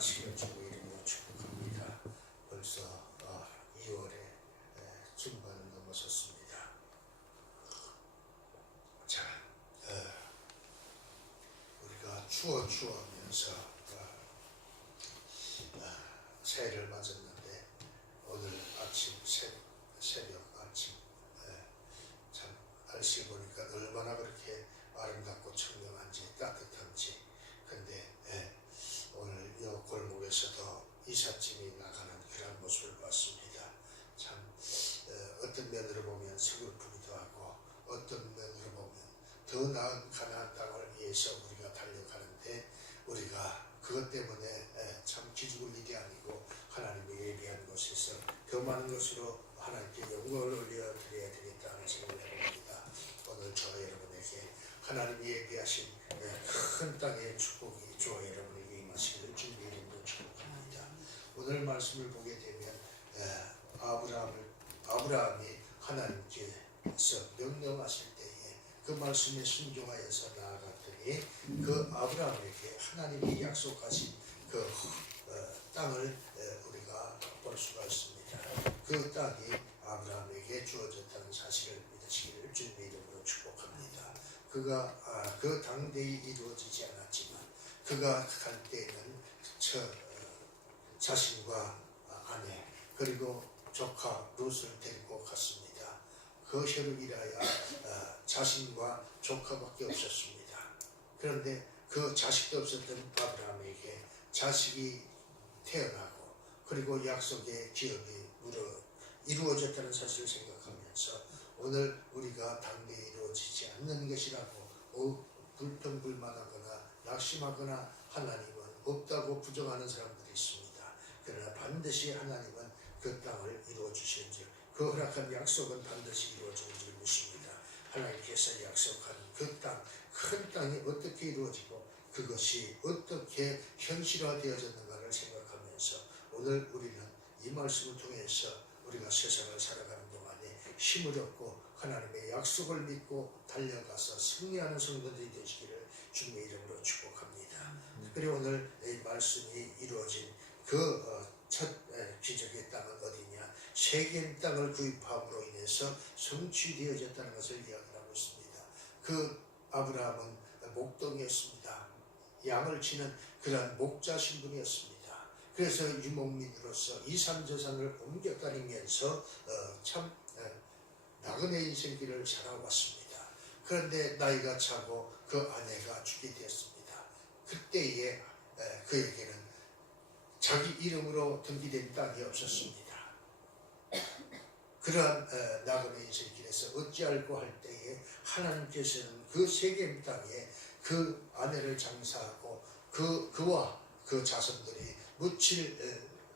건강하시길 주의 이름으로 축복합니다. 벌써 2월의 중반을 넘어섰습니다. 자, 우리가 추워하면서 새해를 맞았는데 오늘 아침 새벽 아침 참 날씨 보니까 얼마나 그렇게 아름답고 청명한지 따뜻한지. 근데 오늘 이 골목에서도 이삿짐이 나가는 그런 모습을 봤습니다. 참 어떤 면으로 보면 서글프기도 하고 어떤 면으로 보면 더 나은 가나안 땅을 위해서 우리가 달려가는데 우리가 그것 때문에 참 기죽을 일이 아니고 하나님이 예비한 곳에서 더 많은 것으로 하나님께 영광을 올려드려야 되겠다는 생각을 해봅니다. 오늘 저와 여러분에게 하나님이 예비하신 큰 땅의 축복이 저와 여러분에게 임하시기를 주님의 이름으로 축복합니다. 오늘 말씀을 보게 되면 아브라함이 하나님께서 명령하실 때에 그 말씀에 순종하여서 나아갔더니 그 아브라함에게 하나님이 약속하신 그 땅을 우리가 볼 수가 있습니다. 그 땅이 아브라함에게 주어졌다는 사실을 믿으시기를 주님의 이름으로 축복합니다. 그가 그 당대에 이루어지지 않았지만 그가 갈 때에는 자신과 아내 그리고 조카 룻을 데리고 갔습니다. 그것으로 인하여 자신과 조카밖에 없었습니다. 그런데 그 자식도 없었던 아브라함에게 자식이 태어나고 그리고 약속의 기업이 이루어졌다는 사실을 생각하면서 오늘 우리가 당대에 이루어지지 않는 것이라고 불평불만하거나 낙심하거나 하나님은 없다고 부정하는 사람들이 있습니다. 그러나 반드시 하나님은 그 땅을 이루어주시는 줄, 그 허락한 약속은 반드시 이루어지는 줄 믿습니다. 하나님께서 약속한 그 땅, 큰 땅이 어떻게 이루어지고 그것이 어떻게 현실화되어졌는가를 생각하면서 오늘 우리는 이 말씀을 통해서 우리가 세상을 살아가는 동안에 힘을 얻고 하나님의 약속을 믿고 달려가서 승리하는 성도들이 되시기를 주님의 이름으로 축복합니다. 특별히 오늘 이 말씀이 이루어진 그 첫 기적의 땅은 어디냐? 세겜 땅을 구입함으로 인해서 성취되어졌다는 것을 이야기하고 있습니다. 그 아브라함은 목동이었습니다. 양을 치는 그러한 목자 신분이었습니다. 그래서 유목민으로서 이산저산을 옮겨 다니면서 참 나그네 인생길을 살아왔습니다. 그런데 나이가 차고 그 아내가 죽게 되었습니다. 그때에 그에게는 자기 이름으로 등기된 땅이 없었습니다. 그러한 나그네 인생길에서 어찌할꼬 할 때에 하나님께서는 그 세겜 땅에 그 아내를 장사하고 그와 그 자손들이 묻힐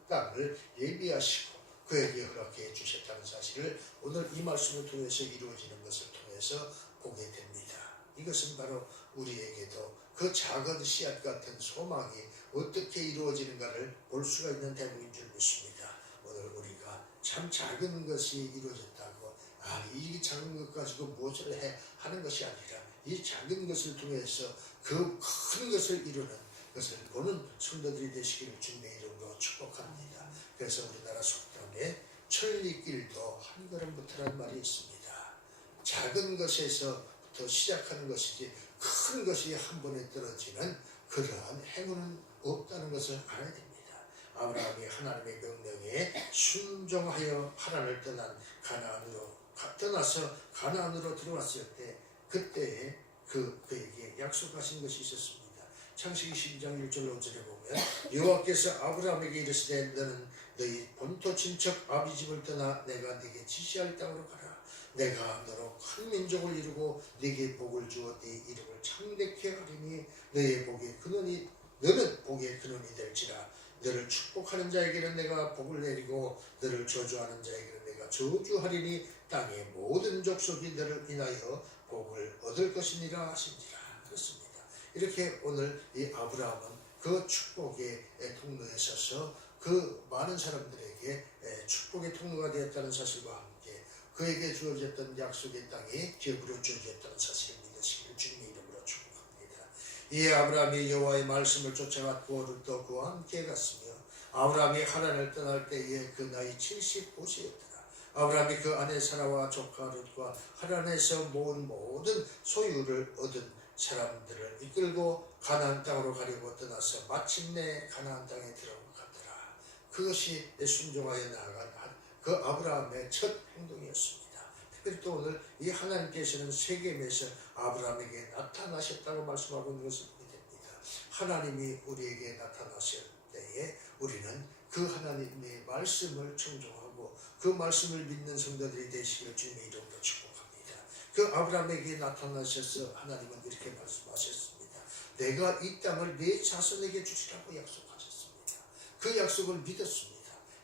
땅을 예비하시고 그에게 허락해 주셨다는 사실을 오늘 이 말씀을 통해서 이루어지는 것을 통해서 보게 됩니다. 이것은 바로 우리에게도 그 작은 씨앗 같은 소망이 어떻게 이루어지는가를 볼 수가 있는 대목인 줄 믿습니다. 오늘 우리가 참 작은 것이 이루어졌다고 이 작은 것 가지고 무엇을 해 하는 것이 아니라 이 작은 것을 통해서 그 큰 것을 이루는 것을 보는 성도들이 되시기를 주님의 이름으로 축복합니다. 그래서 우리나라 속담에 천리길도 한 걸음부터라는 말이 있습니다. 작은 것에서부터 시작하는 것이지 큰 것이 한 번에 떨어지는 그러한 행운은 없다는 것을 알아야 됩니다. 아브라함이 하나님의 명령에 순종하여 하란을 떠나서 가나안으로 들어왔을 때 그때에 그에게 약속하신 것이 있었습니다. 창세기 12장 1절 5절에 보면 여호와께서 아브라함에게 이르시되 너는 너희 본토 친척 아비 집을 떠나 내가 네게 지시할 땅으로 가라. 내가 너로 큰 민족을 이루고 네게 복을 주어 네 이름을 창대케 하리니 너는 복의 근원이 될지라. 너를 축복하는 자에게는 내가 복을 내리고 너를 저주하는 자에게는 내가 저주하리니 땅의 모든 족속이 너를 인하여 복을 얻을 것이니라 하신지라. 그렇습니다. 이렇게 오늘 이 아브라함은 그 축복의 통로에 서서 그 많은 사람들에게 축복의 통로가 되었다는 사실과 함께 그에게 주어졌던 약속의 땅이 기업으로 주어졌다는 사실을 믿으시기를 주님의 이름으로 축복합니다. 이에 아브라함이 여호와의 말씀을 쫓아갔고 룻도 그와 함께 갔으며 아브라함이 하란을 떠날 때에 그 나이 75세였더라. 아브라함이 그 아내 사라와 조카 룻과 하란에서 모은 모든 소유를 얻은 사람들을 이끌고 가나안 땅으로 가려고 떠나서 마침내 가나안 땅에 들어갔더라. 그것이 순종하여 나아간 그 아브라함의 첫 행동이었습니다. 특별히 또 오늘 이 하나님께서는 세겜에서 아브라함에게 나타나셨다고 말씀하고 있는 것을 보게 됩니다. 하나님이 우리에게 나타나실 때에 우리는 그 하나님의 말씀을 청종하고 그 말씀을 믿는 성도들이 되시길 주님의 이름으로 축복합니다. 그 아브라함에게 나타나셔서 하나님은 이렇게 말씀하셨습니다. 내가 이 땅을 네 자손에게 주시라고 약속하셨습니다. 그 약속을 믿었습니다.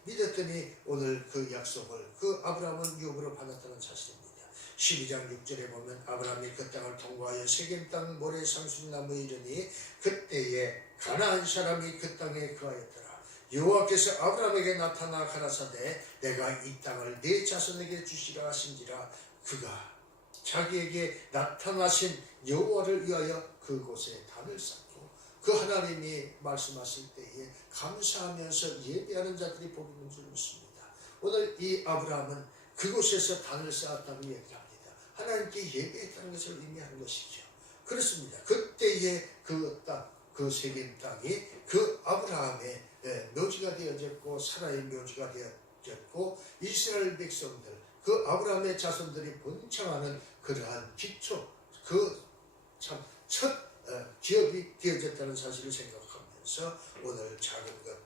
믿었더니 오늘 그 약속을 그 아브라함은 유업으로 받았다는 사실입니다. 12장 6절에 보면 아브라함이 그 땅을 통과하여 세겜 땅 모래 상수리나무에 이르니 그때에 가나안 사람이 그 땅에 거하였더라. 여호와께서 아브라함에게 나타나 가라사대 내가 이 땅을 네 자손에게 주시라 하신지라. 그가 자기에게 나타나신 여호와를 위하여 그곳에 단을 쌓고 그 하나님이 말씀하실 때에 감사하면서 예배하는 자들이 복 있는 줄 믿습니다. 오늘 이 아브라함은 그곳에서 단을 쌓았다고 얘기합니다. 하나님께 예배했다는 것을 의미하는 것이죠. 그렇습니다. 그때에 그 땅, 그 세겜 땅이 그 아브라함의 묘지가 되어졌고 사라의 묘지가 되어졌고 이스라엘 백성들, 그 아브라함의 자손들이 번창하는 그러한 기초, 그 참 첫 기업이 되어졌다는 사실을 생각하면서 오늘 작은 것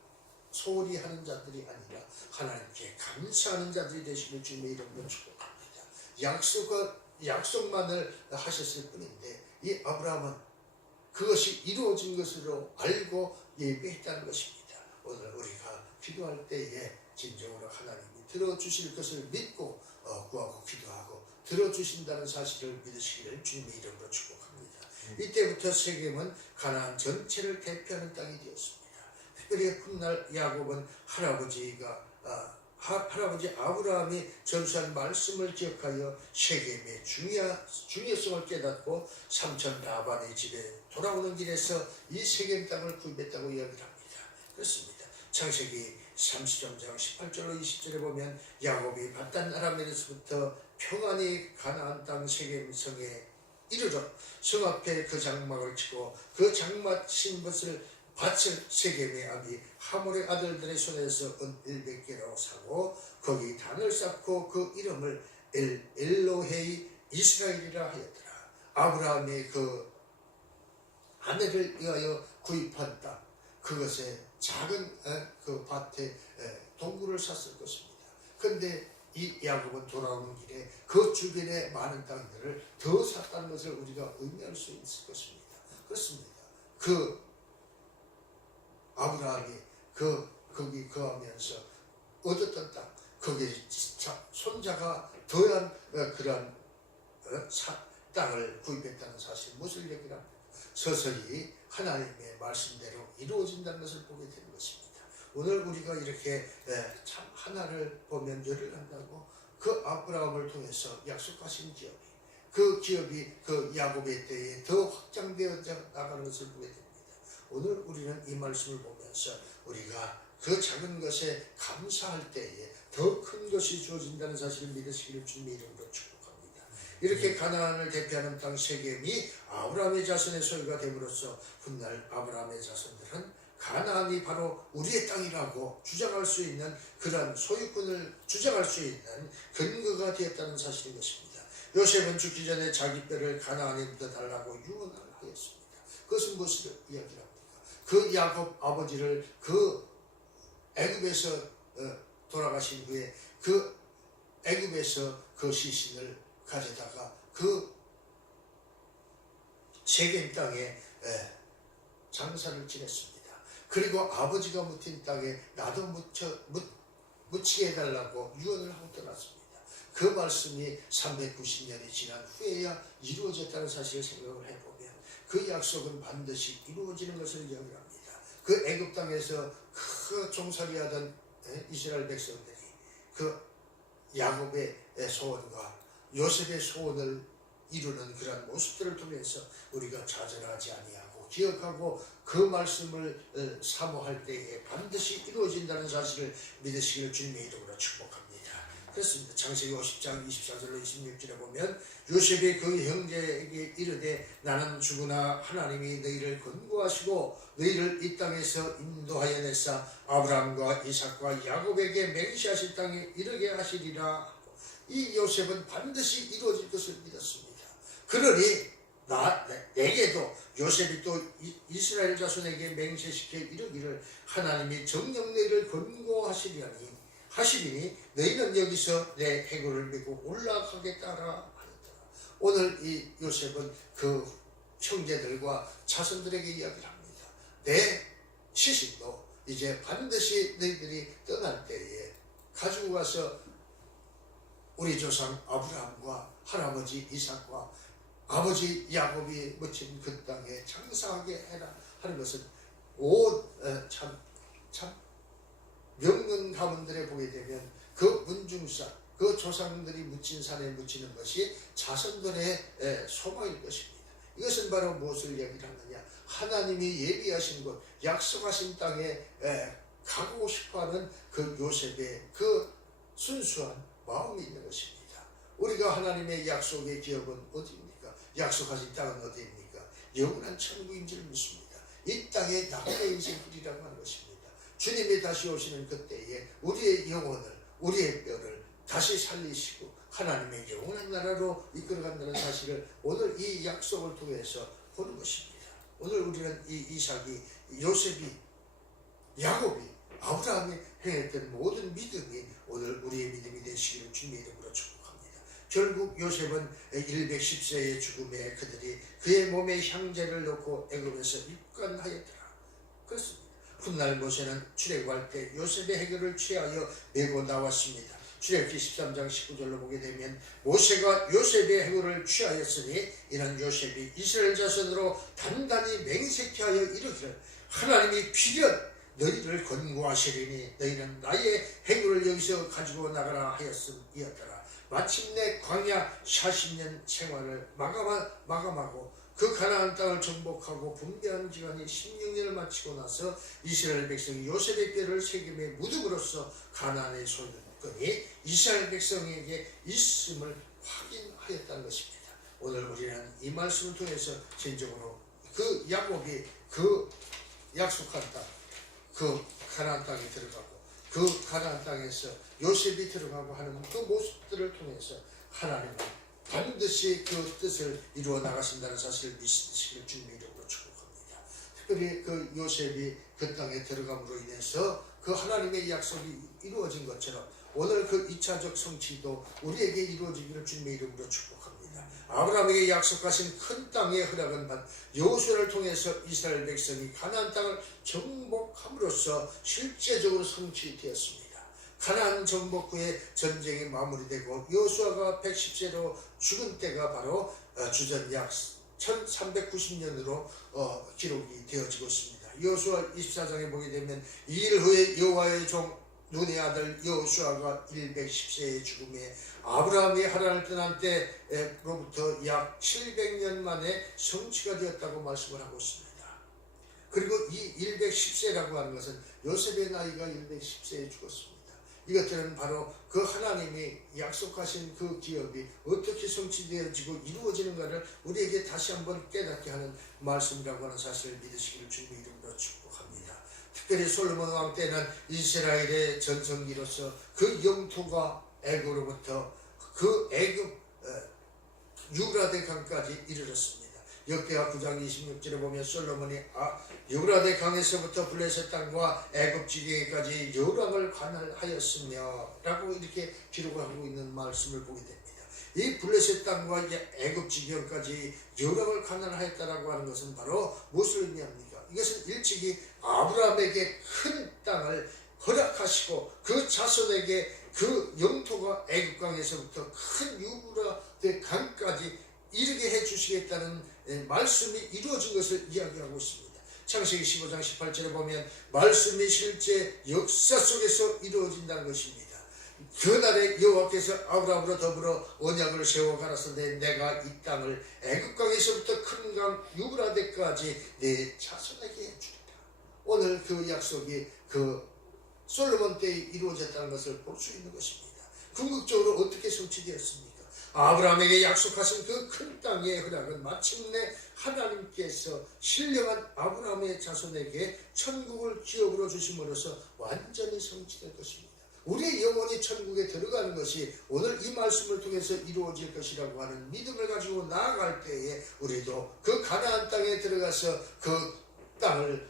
소홀히 하는 자들이 아니라 하나님께 감사하는 자들이 되시길 주님의 이름으로 축복합니다. 약속만을 하셨을 뿐인데 이 아브라함은 그것이 이루어진 것으로 알고 예배했다는 것입니다. 오늘 우리가 기도할 때에 진정으로 하나님이 들어주실 것을 믿고 구하고 기도하고 들어주신다는 사실을 믿으시기를 주님의 이름으로 축복합니다. 이때부터 세겜은 가나안 전체를 대표하는 땅이 되었습니다. 특별히 훗날 야곱은 할아버지 아브라함이 전수한 말씀을 기억하여 세겜의 중요성을 깨닫고 삼촌 라반의 집에 돌아오는 길에서 이 세겜 땅을 구입했다고 이야기를 합니다. 그렇습니다. 창세기 33장 18절로 20절에 보면 야곱이 밧단 아람에서부터 평안히 가나안 땅 세겜 성에 이르러 성 앞에 그 장막을 치고 그 장막 친 밭을 세겜의 아비 하몰의 아들들의 손에서 은 100개로 사고 거기 단을 쌓고 그 이름을 엘로헤이 이스라엘이라 하였더라. 아브라함의 그 아내를 위하여 구입한 땅, 그것에 작은 그 밭에 동굴을 샀을 것입니다. 그런데 이 야곱은 돌아오는 길에 그 주변의 많은 땅들을 더 샀다는 것을 우리가 의미할 수 있을 것입니다. 그렇습니다. 그 아브라함이 거기 거하면서 얻었던 땅, 거기에 손자가 더한 그런 땅을 구입했다는 사실, 무엇을 얘기합니까? 서서히 하나님의 말씀대로 이루어진다는 것을 보게 되는 것입니다. 오늘 우리가 이렇게 참 하나를 보면 열을 한다고 그 아브라함을 통해서 약속하신 기업이, 그 기업이 그 야곱의 때에 더 확장되어 나가는 것을 보게 됩니다. 오늘 우리는 이 말씀을 보면서 우리가 그 작은 것에 감사할 때에 더 큰 것이 주어진다는 사실을 믿으시기를 주님의 이름으로 축복합니다. 이렇게 가나안을 대표하는 땅 세겜이 아브라함의 자손의 소유가 됨으로써 훗날 아브라함의 자손들은 가나안이 바로 우리의 땅이라고 주장할 수 있는 그런 소유권을 주장할 수 있는 근거가 되었다는 사실인 것입니다. 요셉은 죽기 전에 자기 뼈를 가나안에 묻어달라고 유언을 하였습니다. 그것은 무엇을 이야기합니까? 그 야곱 아버지를 그 애굽에서 돌아가신 후에 그 애굽에서 그 시신을 가져다가 그 세겜 땅에 장사를 지냈습니다. 그리고 아버지가 묻힌 땅에 나도 묻히게 해달라고 유언을 하고 떠났습니다. 그 말씀이 390년이 지난 후에야 이루어졌다는 사실을 생각을 해보면 그 약속은 반드시 이루어지는 것을 이야기합니다. 그 애굽 땅에서 그 종살이하던 이스라엘 백성들이 그 야곱의 소원과 요셉의 소원을 이루는 그런 모습들을 통해서 우리가 좌절하지 아니하고 기억하고 그 말씀을 사모할 때에 반드시 이루어진다는 사실을 믿으시기를 주님의 이름으로 축복합니다. 그렇습니다. 창세기 50장 24절로 26절에 보면 요셉이 그 형제에게 이르되 나는 죽으나 하나님이 너희를 권고하시고 너희를 이 땅에서 인도하여 내사 아브라함과 이삭과 야곱에게 맹세하실 땅에 이르게 하시리라. 이 요셉은 반드시 이루어질 것을 믿었습니다. 그러니 내게도 요셉이 또 이스라엘 자손에게 맹세시켜 이르기를 하나님이 정녕 너희를 권고하시리니 너희는 여기서 내 해골을 메고 올라가겠다라 하였더라. 오늘 이 요셉은 그 형제들과 자손들에게 이야기를 합니다. 내 시신도 이제 반드시 너희들이 떠날 때에 가지고 가서 우리 조상 아브라함과 할아버지 이삭과 아버지 야곱이 묻힌 그 땅에 장사하게 해라 하는 것은 참 명문 가문들에 보게 되면 그 문중산, 그 조상들이 묻힌 산에 묻히는 것이 자손들의 소망일 것입니다. 이것은 바로 무엇을 얘기를 하느냐? 하나님이 예비하신 곳, 약속하신 땅에 가고 싶어하는 그 요셉의 그 순수한 마음이 있는 것입니다. 우리가 하나님의 약속의 기업은 어디입니까? 약속하신 땅은 어디입니까? 영원한 천국인 줄 믿습니다. 이 땅에 나의 인생길이라고 하는 것입니다. 주님이 다시 오시는 그때에 우리의 영혼을, 우리의 뼈를 다시 살리시고 하나님의 영원한 나라로 이끌어간다는 사실을 오늘 이 약속을 통해서 보는 것입니다. 오늘 우리는 이 이삭이, 요셉이, 야곱이, 아브라함이 행했던 모든 믿음이 오늘 우리의 믿음이 되시기를 주님의 이름으로 축복합니다. 결국 요셉은 110세의 죽음에 그들이 그의 몸에 향제를 넣고 애굽에서 입관하였더라. 그렇습니다. 훗날 모세는 출애굽할 때 요셉의 해결을 취하여 메고 나왔습니다. 출애굽기 13장 19절로 보게 되면 모세가 요셉의 해결을 취하였으니 이는 요셉이 이스라엘 자손으로 단단히 맹세케 하여 이르기를 하나님이 필연 너희를 권고하시리니 너희는 나의 해결을 여기서 가지고 나가라 하였음이었더라. 마침내 광야 40년 생활을 마감하고 그 가나안 땅을 정복하고 분배한 기간이 16년을 마치고 나서 이스라엘 백성이 요셉의 뼈를 세겜에 묻음으로써 가나안의 소유권이 이스라엘 백성에게 있음을 확인하였다는 것입니다. 오늘 우리는 이 말씀을 통해서 진정으로 그 야곱이 그 약속한 땅, 그 가나안 땅에 들어가고 그 가나안 땅에서 요셉이 들어가고 하는 그 모습들을 통해서 하나님은 반드시 그 뜻을 이루어 나가신다는 사실을 믿으시길 주님의 이름으로 축복합니다. 특별히 그 요셉이 그 땅에 들어감으로 인해서 그 하나님의 약속이 이루어진 것처럼 오늘 그 2차적 성취도 우리에게 이루어지기를 주님의 이름으로 축복합니다. 아브라함에게 약속하신 큰 땅의 허락은 여호수아를 통해서 이스라엘 백성이 가나안 땅을 정복함으로써 실제적으로 성취되었습니다. 가나안 정복 후에 전쟁이 마무리되고 여호수아가 110세로 죽은 때가 바로 주전 약 1390년으로 기록이 되어지고 있습니다. 여호수아 24장에 보게 되면 2일 후에 여호와의 종 눈의 아들 여호수아가 110세의 죽음에 아브라함이 하란을 떠난 때로부터 약 700년 만에 성취가 되었다고 말씀을 하고 있습니다. 그리고 이 110세라고 하는 것은 요셉의 나이가 110세에 죽었습니다. 이것들은 바로 그 하나님이 약속하신 그 기업이 어떻게 성취되어지고 이루어지는가를 우리에게 다시 한번 깨닫게 하는 말씀이라고 하는 사실을 믿으시기를 주님의 이름으로 축복합니다. 특별히 솔로몬 왕 때는 이스라엘의 전성기로서 그 영토가 애굽으로부터 그 애굽 유브라데 강까지 이르렀습니다. 역대하 9장 26절에 보면 솔로몬이 유브라데 강에서부터 블레셋 땅과 애굽 지경에까지 여호람을 관할하였으며 라고 이렇게 기록하고 있는 말씀을 보게 됩니다. 이 블레셋 땅과 애굽 지경까지 여호람을 관할하였다라고 하는 것은 바로 무엇을 의미합니까? 이것은 일찍이 아브라함에게 큰 땅을 허락하시고 그 자손에게 그 영토가 애굽 강에서부터 큰 유브라데 강까지 이르게 해주시겠다는 말씀이 이루어진 것을 이야기하고 있습니다. 창세기 15장 18절에 보면 말씀이 실제 역사 속에서 이루어진다는 것입니다. 그날에 여호와께서 아브라함으로 더불어 언약을 세워 가라사대 내가 이 땅을 애굽강에서부터 큰 강 유브라데까지 내 자손에게 주리라. 오늘 그 약속이 그 솔로몬 때에 이루어졌다는 것을 볼 수 있는 것입니다. 궁극적으로 어떻게 성취되었습니까? 아브라함에게 약속하신 그 큰 땅의 허락은 마침내 하나님께서 신령한 아브라함의 자손에게 천국을 기업으로 주심으로써 완전히 성취된 것입니다. 우리의 영혼이 천국에 들어가는 것이 오늘 이 말씀을 통해서 이루어질 것이라고 하는 믿음을 가지고 나아갈 때에 우리도 그 가나안 땅에 들어가서 그 땅을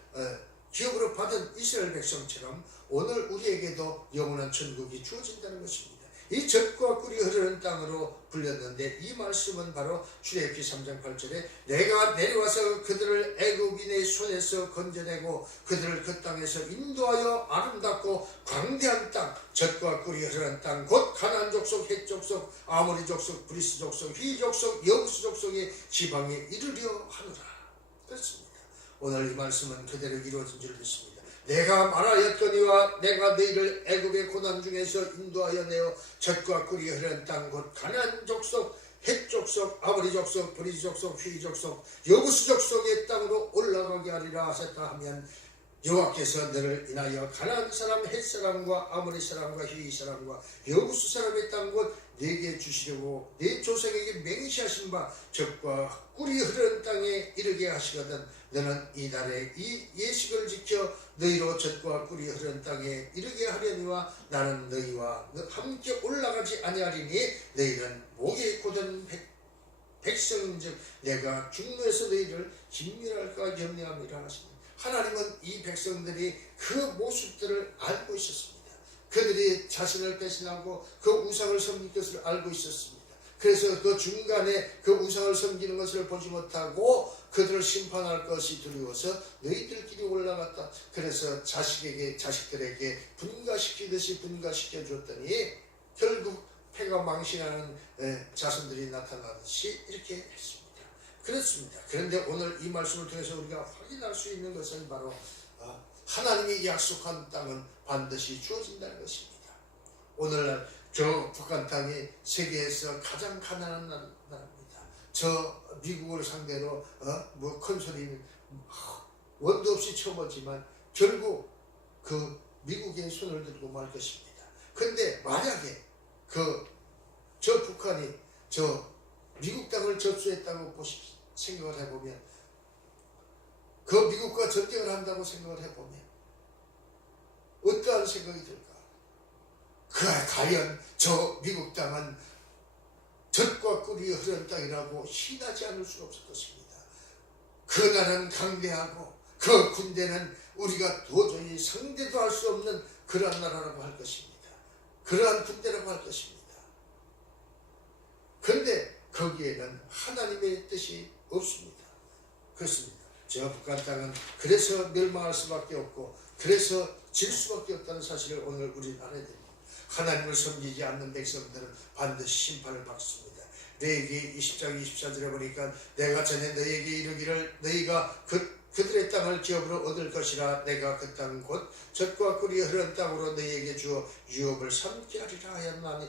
기업으로 받은 이스라엘 백성처럼 오늘 우리에게도 영원한 천국이 주어진다는 것입니다. 이 젖과 꿀이 흐르는 땅으로 불렸는데 이 말씀은 바로 출애굽기 3장 8절에 내가 내려와서 그들을 애굽인의 손에서 건져내고 그들을 그 땅에서 인도하여 아름답고 광대한 땅 젖과 꿀이 흐르는 땅 곧 가나안 족속, 헷 족속, 아모리 족속, 브리스 족속, 휘 족속, 여부스 족속의 지방에 이르려 하노라. 그렇습니다. 오늘 이 말씀은 그대로 이루어진 줄 믿습니다. 내가 말하였거니와 내가 너희를 애굽의 고난 중에서 인도하여 내어 젖과 꿀이 흐르는 땅 곧 가나안 족속, 헷 족속, 아모리 족속, 브리스 족속, 휘 족속, 여부스 족속의 땅으로 올라가게 하리라 하셨다 하면 여호와께서 너를 인하여 가나안 사람, 헷 사람과 아모리 사람과 휘 사람과 여부스 사람의 땅 곧 네게 주시려고 네 조상에게 맹세하신 바 젖과 꿀이 흐르는 땅에 이르게 하시거든 너는 이 날에 이 예식을 지켜 너희로 젖과 꿀이 흐르는 땅에 이르게 하려니와 나는 너희와 함께 올라가지 아니하리니 너희는 목에 고든 백성인즉 내가 중노에서 너희를 진멸할까 염려함이라 하십니다. 하나님은 이 백성들이 그 모습들을 알고 있었습니다. 그들이 자신을 배신하고 그 우상을 섬긴 것을 알고 있었습니다. 그래서 그 중간에 그 우상을 섬기는 것을 보지 못하고 그들을 심판할 것이 두려워서 너희들끼리 올라갔다. 그래서 자식들에게 분가시키듯이 분가시켜 줬더니 결국 패가 망신하는 자손들이 나타나듯이 이렇게 했습니다. 그렇습니다. 그런데 오늘 이 말씀을 통해서 우리가 확인할 수 있는 것은 바로 하나님이 약속한 땅은 반드시 주어진다는 것입니다. 오늘날 저 북한 땅이 세계에서 가장 가난한 나라입니다. 저 미국을 상대로 큰 소리는 원도 없이 쳐보지만 결국 그 미국의 손을 들고 말 것입니다. 그런데 만약에 저 북한이 저 미국 땅을 접수했다고 생각을 해보면 그 미국과 전쟁을 한다고 생각을 해보면 어떠한 생각이 들까? 과연 저 미국 땅은 젖과 꿀이 흐르는 땅이라고 신하지 않을 수 없을 것입니다. 그 나라는 강대하고 그 군대는 우리가 도저히 상대도 할 수 없는 그러한 나라라고 할 것입니다. 그러한 군대라고 할 것입니다. 그런데 거기에는 하나님의 뜻이 없습니다. 그렇습니다. 저 북한 땅은 그래서 멸망할 수밖에 없고 그래서 질 수밖에 없다는 사실을 오늘 우리는 알아야 됩니다. 하나님을 섬기지 않는 백성들은 반드시 심판을 받습니다. 레위기 20장 24절에 보니까 내가 전에 너희에게 이르기를 너희가 그들의 땅을 기업으로 얻을 것이라 내가 그 땅 곧 젖과 꿀이 흐르는 땅으로 너희에게 주어 유업을 삼게 하리라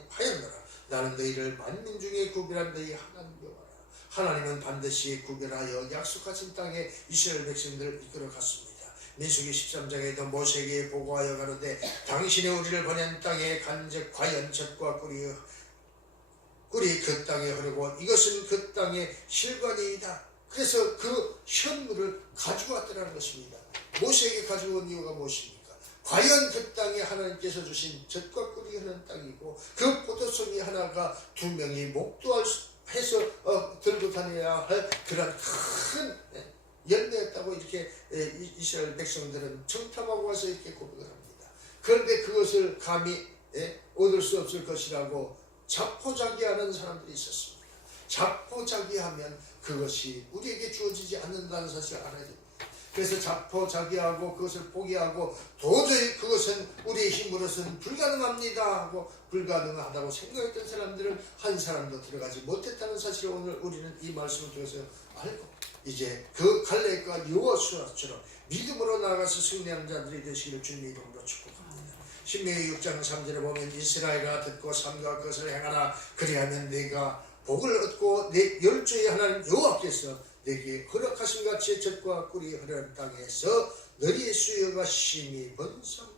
하였노라. 나는 너희를 만민 중에 구별한 너희 하나님 여호와라. 하나님은 반드시 구별하여 약속하신 땅에 이스라엘 백성들을 이끌어 갔습니다. 민수기 13장에도 모세에게 보고하여 가로되 당신이 우리를 보낸 땅에 간즉 과연 젖과 꿀이 그 땅에 흐르고 이것은 그 땅의 실관이다. 그래서 그 현물을 가져왔더라는 것입니다. 모세에게 가져온 이유가 무엇입니까? 과연 그 땅에 하나님께서 주신 젖과 꿀이 흐르는 땅이고 그 포도송이 하나가 두 명이 목도해서 들고 다녀야 할 그런 큰 열매였다고 이렇게 이스라엘 백성들은 청탐하고 와서 이렇게 고백을 합니다. 그런데 그것을 감히 얻을 수 없을 것이라고 자포자기하는 사람들이 있었습니다. 자포자기하면 그것이 우리에게 주어지지 않는다는 사실을 알아야 됩니다. 그래서 자포자기하고 그것을 포기하고 도저히 그것은 우리의 힘으로서는 불가능합니다 하고 불가능하다고 생각했던 사람들은 한 사람도 들어가지 못했다는 사실을 오늘 우리는 이 말씀을 통해서 알고 이제 그 갈렙과 여호수아처럼 믿음으로 나아가서 승리하는 자들이 되시기를 주님의 이름으로 축복합니다. 신명기 6장 3절에 보면 이스라엘아 듣고 삼가 그것을 행하라. 그리하면 네가 복을 얻고 내 열조의 하나님 여호와께서 내게 허락하신 같이 젖과 꿀이 흐르는 땅에서 너희의 수요가 심히 번성하리라.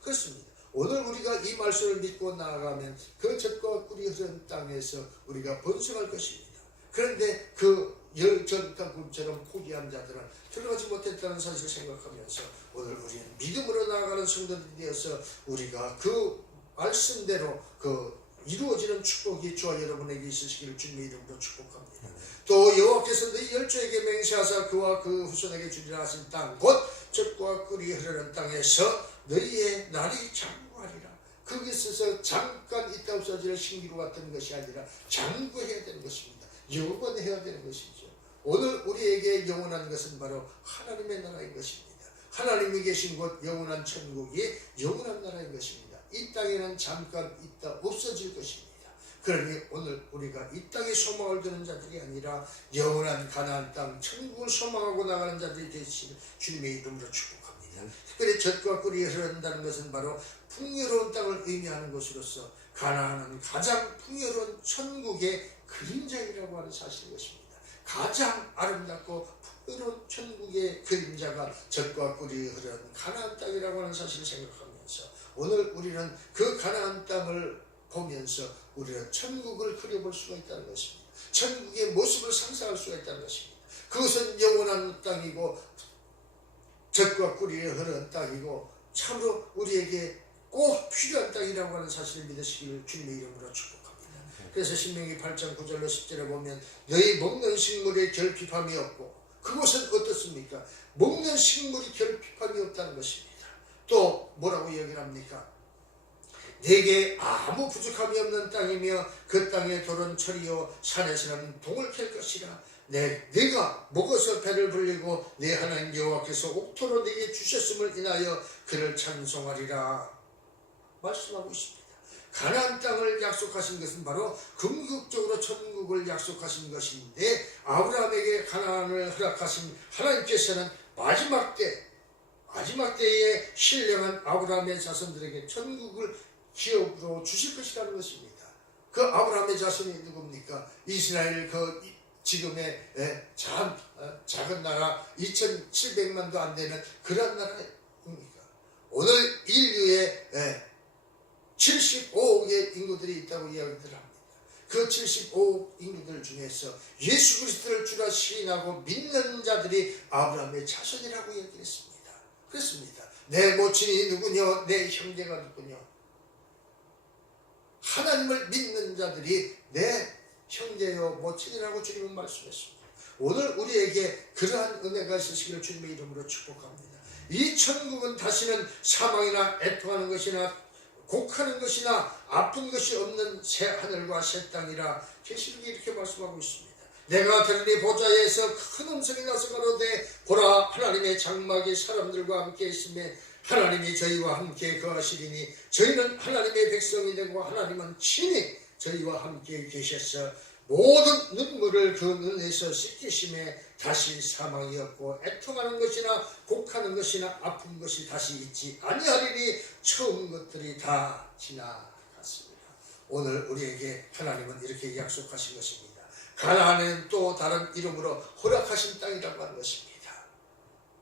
그렇습니다. 오늘 우리가 이 말씀을 믿고 나아가면 그 젖과 꿀이 흐르는 땅에서 우리가 번성할 것입니다. 그런데 그 열전과 꿀처럼 포기한 자들은 들어가지 못했다는 사실을 생각하면서 오늘 우리는 믿음으로 나아가는 성도들이 되어서 우리가 그 말씀대로 그 이루어지는 축복이 저와 여러분에게 있으시기를 주님의 이름으로 축복합니다. 또 여호와께서 너희 열조에게 맹세하사 그와 그 후손에게 주리라 하신 땅 곧 젖과 꿀이 흐르는 땅에서 너희의 날이 장구하리라. 거기서 잠깐 있다 없어지는 신기루 같은 것이 아니라 장구해야 되는 것입니다. 영원해야 되는 것이죠. 오늘 우리에게 영원한 것은 바로 하나님의 나라인 것입니다. 하나님이 계신 곳 영원한 천국이 영원한 나라인 것입니다. 이 땅에는 잠깐 있다 없어질 것입니다. 그러니 오늘 우리가 이 땅에 소망을 두는 자들이 아니라 영원한 가나안 땅 천국을 소망하고 나가는 자들이 되시는 주님의 이름으로 축복합니다. 특별히 젖과 꿀이 흐른다는 것은 바로 풍요로운 땅을 의미하는 것으로서 가나안은 가장 풍요로운 천국의 그림자이라고 하는 사실인 것입니다. 가장 아름답고 풍요로운 천국의 그림자가 젖과 꿀이 흐르는 가나안 땅이라고 하는 사실을 생각하면서 오늘 우리는 그 가나안 땅을 보면서 우리는 천국을 그려볼 수가 있다는 것입니다. 천국의 모습을 상상할 수가 있다는 것입니다. 그것은 영원한 땅이고 젖과 꿀이 흐르는 땅이고 참으로 우리에게 꼭 필요한 땅이라고 하는 사실을 믿으시기를 주님의 이름으로 축복합니다. 그래서 신명기 8장 9절로 10절에 보면 너희 먹는 식물에 결핍함이 없고 그것은 어떻습니까? 먹는 식물이 결핍함이 없다는 것입니다. 또 뭐라고 얘기를 합니까? 내게 아무 부족함이 없는 땅이며 그 땅의 돌은 철이요 산에서는 동을 캘 것이라. 내가 먹어서 배를 불리고 내 하나님 여호와께서 옥토로 내게 주셨음을 인하여 그를 찬송하리라 말씀하고 있습니다. 가나안 땅을 약속하신 것은 바로 궁극적으로 천국을 약속하신 것인데 아브라함에게 가나안을 허락하신 하나님께서는 마지막 때에 신령한 아브라함의 자손들에게 천국을 기업으로 주실 것이라는 것입니다. 그 아브라함의 자손이 누굽니까? 이스라엘 그 지금의 작은 나라 2700만도 안 되는 그런 나라입니까? 오늘 인류의 75억의 인구들이 있다고 이야기들 합니다. 그 75억 인구들 중에서 예수 그리스도를 주라 시인하고 믿는 자들이 아브라함의 자손이라고 얘기를 했습니다. 그렇습니다. 내 모친이 누구냐? 내 형제가 누구냐? 하나님을 믿는 자들이 내 형제요 모친이라고 주님은 말씀했습니다. 오늘 우리에게 그러한 은혜가 있으시기를 주님의 이름으로 축복합니다. 이 천국은 다시는 사망이나 애통하는 것이나 곡하는 것이나 아픈 것이 없는 새 하늘과 새 땅이라 계시록이 이렇게 말씀하고 있습니다. 내가 들으니 보좌에서 큰 음성이 나서 가로되 보라 하나님의 장막이 사람들과 함께 있음에 하나님이 저희와 함께 거하시리니 저희는 하나님의 백성이 되고 하나님은 친히 저희와 함께 계셔서 모든 눈물을 그 눈에서 씻기심에 다시 사망이 없고 애통하는 것이나 곡하는 것이나 아픈 것이 다시 있지 아니하리니 처음 것들이 다 지나갔습니다. 오늘 우리에게 하나님은 이렇게 약속하신 것입니다. 가나안은 또 다른 이름으로 허락하신 땅이라고 하는 것입니다.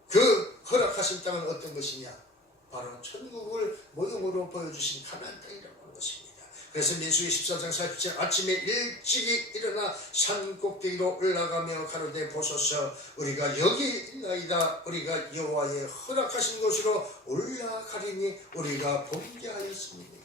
그 허락하신 땅은 어떤 것이냐? 바로 천국을 모형으로 보여주신 가나안 땅이라고 하는 것입니다. 그래서 민수기 14장 40절 아침에 일찍이 일어나 산 꼭대기로 올라가며 가로되 보소서 우리가 여기 있나이다. 우리가 여호와의 허락하신 곳으로 올라가리니 우리가 범죄하였습니다.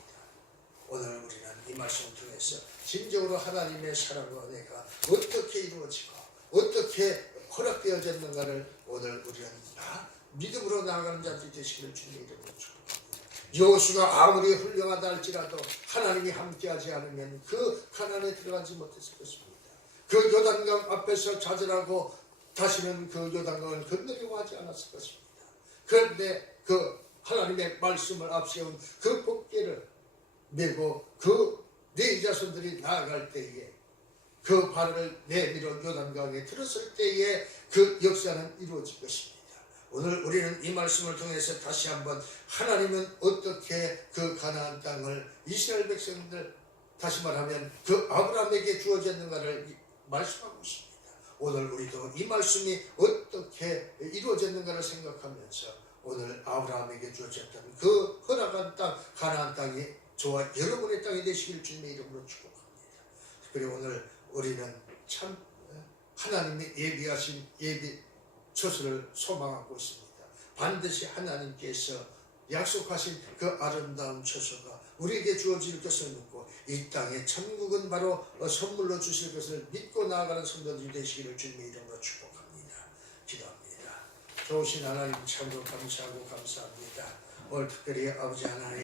오늘 우리는 이 말씀을 통해서 진정으로 하나님의 사랑과 은혜가 어떻게 이루어지고 어떻게 허락되어졌는가를 오늘 우리는 다 믿음으로 나아가는 자들이 되시기를 주님의 이름으로 축복합니다. 여호수가 아무리 훌륭하다 할지라도 하나님이 함께하지 않으면 그 가나안에 들어가지 못했을 것입니다. 그 요단강 앞에서 좌절하고 다시는 그 요단강을 건너려고 하지 않았을 것입니다. 그런데 그 하나님의 말씀을 앞세운 그 법궤를 메고 그 네 자손들이 나아갈 때에 그 발을 내밀어 요단강에 들었을 때에 그 역사는 이루어질 것입니다. 오늘 우리는 이 말씀을 통해서 다시 한번 하나님은 어떻게 그 가나안 땅을 이스라엘 백성들, 다시 말하면 그 아브라함에게 주어졌는가를 말씀하고 있습니다. 오늘 우리도 이 말씀이 어떻게 이루어졌는가를 생각하면서 오늘 아브라함에게 주어졌던 그 허락한 땅, 가나안 땅이 저와 여러분의 땅이 되시길 주님의 이름으로 축복합니다. 특별히 오늘 우리는 참 하나님의 예비하신 예비 처소를 소망하고 있습니다. 반드시 하나님께서 약속하신 그 아름다운 처소가 우리에게 주어질 것을 믿고 이 땅에 천국은 바로 선물로 주실 것을 믿고 나아가는 성도들이 되시기를 주님의 이름으로 축복합니다. 기도합니다. 좋으신 하나님 참으로 감사하고 감사합니다. 오늘 특별히 아버지 하나님